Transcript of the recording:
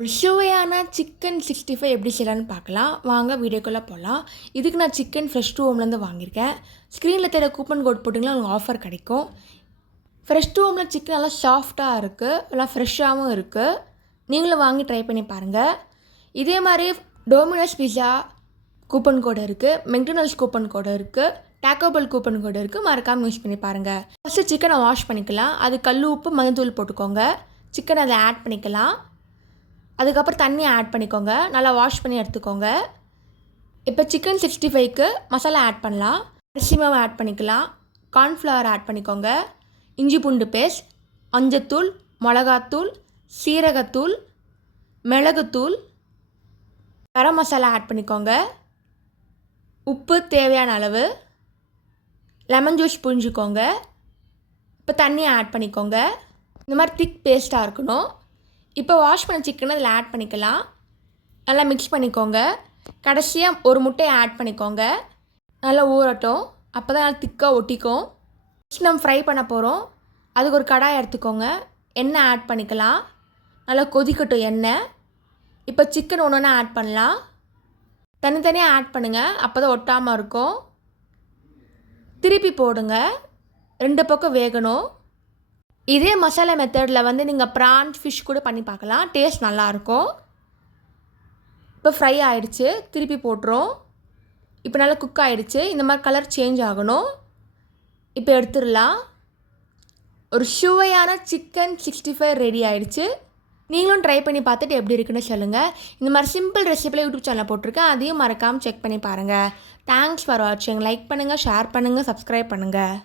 ஒரு சுவையான chicken sixty five எப்படி செய்யலான்னு பார்க்கலாம். வாங்க வீடியோக்குள்ளே போகலாம் இதுக்கு நான் சிக்கன் ஃப்ரெஷ் டூ ஹோம்லேருந்து வாங்கியிருக்கேன். ஸ்க்ரீனில் தெரிய கூப்பன் கோட் போட்டிங்கன்னா உங்களுக்கு ஆஃபர் கிடைக்கும். ஃப்ரெஷ் டூ ஹோமில் சிக்கன் நல்லா சாஃப்டாக இருக்குது நல்லா ஃப்ரெஷ்ஷாகவும் இருக்குது நீங்களும் வாங்கி ட்ரை பண்ணி பாருங்கள் இதே மாதிரி டோமினோஸ் பிஸா கூப்பன் கோடு இருக்குது மெக்டொனல்ஸ் கூப்பன் கோடு இருக்குது டேக்கோபல் கூப்பன் கோடு இருக்குது மறக்காமல் யூஸ் பண்ணி பாருங்கள் ஃபஸ்ட்டு சிக்கனை வாஷ் பண்ணிக்கலாம். அது கல் உப்பு மஞ்சத்தூள் போட்டுக்கோங்க. சிக்கனை அதை ஆட் பண்ணிக்கலாம். அதுக்கப்புறம் தண்ணி ஆட் பண்ணிக்கோங்க. நல்லா வாஷ் பண்ணி எடுத்துக்கோங்க. இப்போ சிக்கன் சிக்ஸ்டி ஃபைவ்க்கு மசாலா ஆட் பண்ணலாம். அரிசி மாவு ஆட் பண்ணிக்கலாம். கார்ன்ஃப்ளவர் ஆட் பண்ணிக்கோங்க. இஞ்சி பூண்டு பேஸ்ட் மஞ்சத்தூள் மிளகாத்தூள் சீரகத்தூள் மிளகுத்தூள் கரம் மசாலா ஆட் பண்ணிக்கோங்க. உப்பு தேவையான அளவு லெமன் ஜூஸ் புரிஞ்சுக்கோங்க. இப்போ தண்ணி ஆட் பண்ணிக்கோங்க. இந்த மாதிரி திக் பேஸ்ட்டாக இருக்கணும். இப்போ வாஷ் பண்ண சிக்கனை அதில் ஆட் பண்ணிக்கலாம். நல்லா மிக்ஸ் பண்ணிக்கோங்க. கடைசியாக ஒரு முட்டையை ஆட் பண்ணிக்கோங்க. நல்லா ஊறட்டும். அப்போ தான் நல்லா திக்காக ஒட்டிக்கும். நெக்ஸ்ட் நம்ம ஃப்ரை பண்ண போகிறோம் அதுக்கு ஒரு கடாய் எடுத்துக்கோங்க. எண்ணெய் ஆட் பண்ணிக்கலாம். நல்லா கொதிக்கட்டும் எண்ணெய். இப்போ சிக்கன் ஒன்று ஒன்று ஆட் பண்ணலாம். தனித்தனியாக ஆட் பண்ணுங்கள் அப்போ தான் ஒட்டாமல் இருக்கும். திருப்பி போடுங்க. ரெண்டு பக்கம் வேகணும். இதே மசாலா மெத்தடில் வந்து நீங்கள் ப்ரான் ஃபிஷ் கூட பண்ணி பார்க்கலாம். டேஸ்ட் நல்லாயிருக்கும். இப்போ ஃப்ரை ஆகிடுச்சு திருப்பி போட்டுரும் இப்போ நல்லா குக் ஆகிடுச்சு இந்த மாதிரி கலர் சேஞ்ச் ஆகணும். இப்போ எடுத்துடலாம். ஒரு சுவையான சிக்கன் சிக்ஸ்டி ஃபைவ் ரெடி ஆகிடுச்சு நீங்களும் ட்ரை பண்ணி பார்த்துட்டு எப்படி இருக்குன்னு சொல்லுங்கள் இந்த மாதிரி சிம்பிள் ரெசிபியில் யூடியூப் சேனலில் போட்டிருக்கேன். அதையும் மறக்காமல் செக் பண்ணி பாருங்கள் தேங்க்ஸ் ஃபார் வாட்சிங் லைக் பண்ணுங்கள் ஷேர் பண்ணுங்கள் சப்ஸ்கிரைப் பண்ணுங்கள்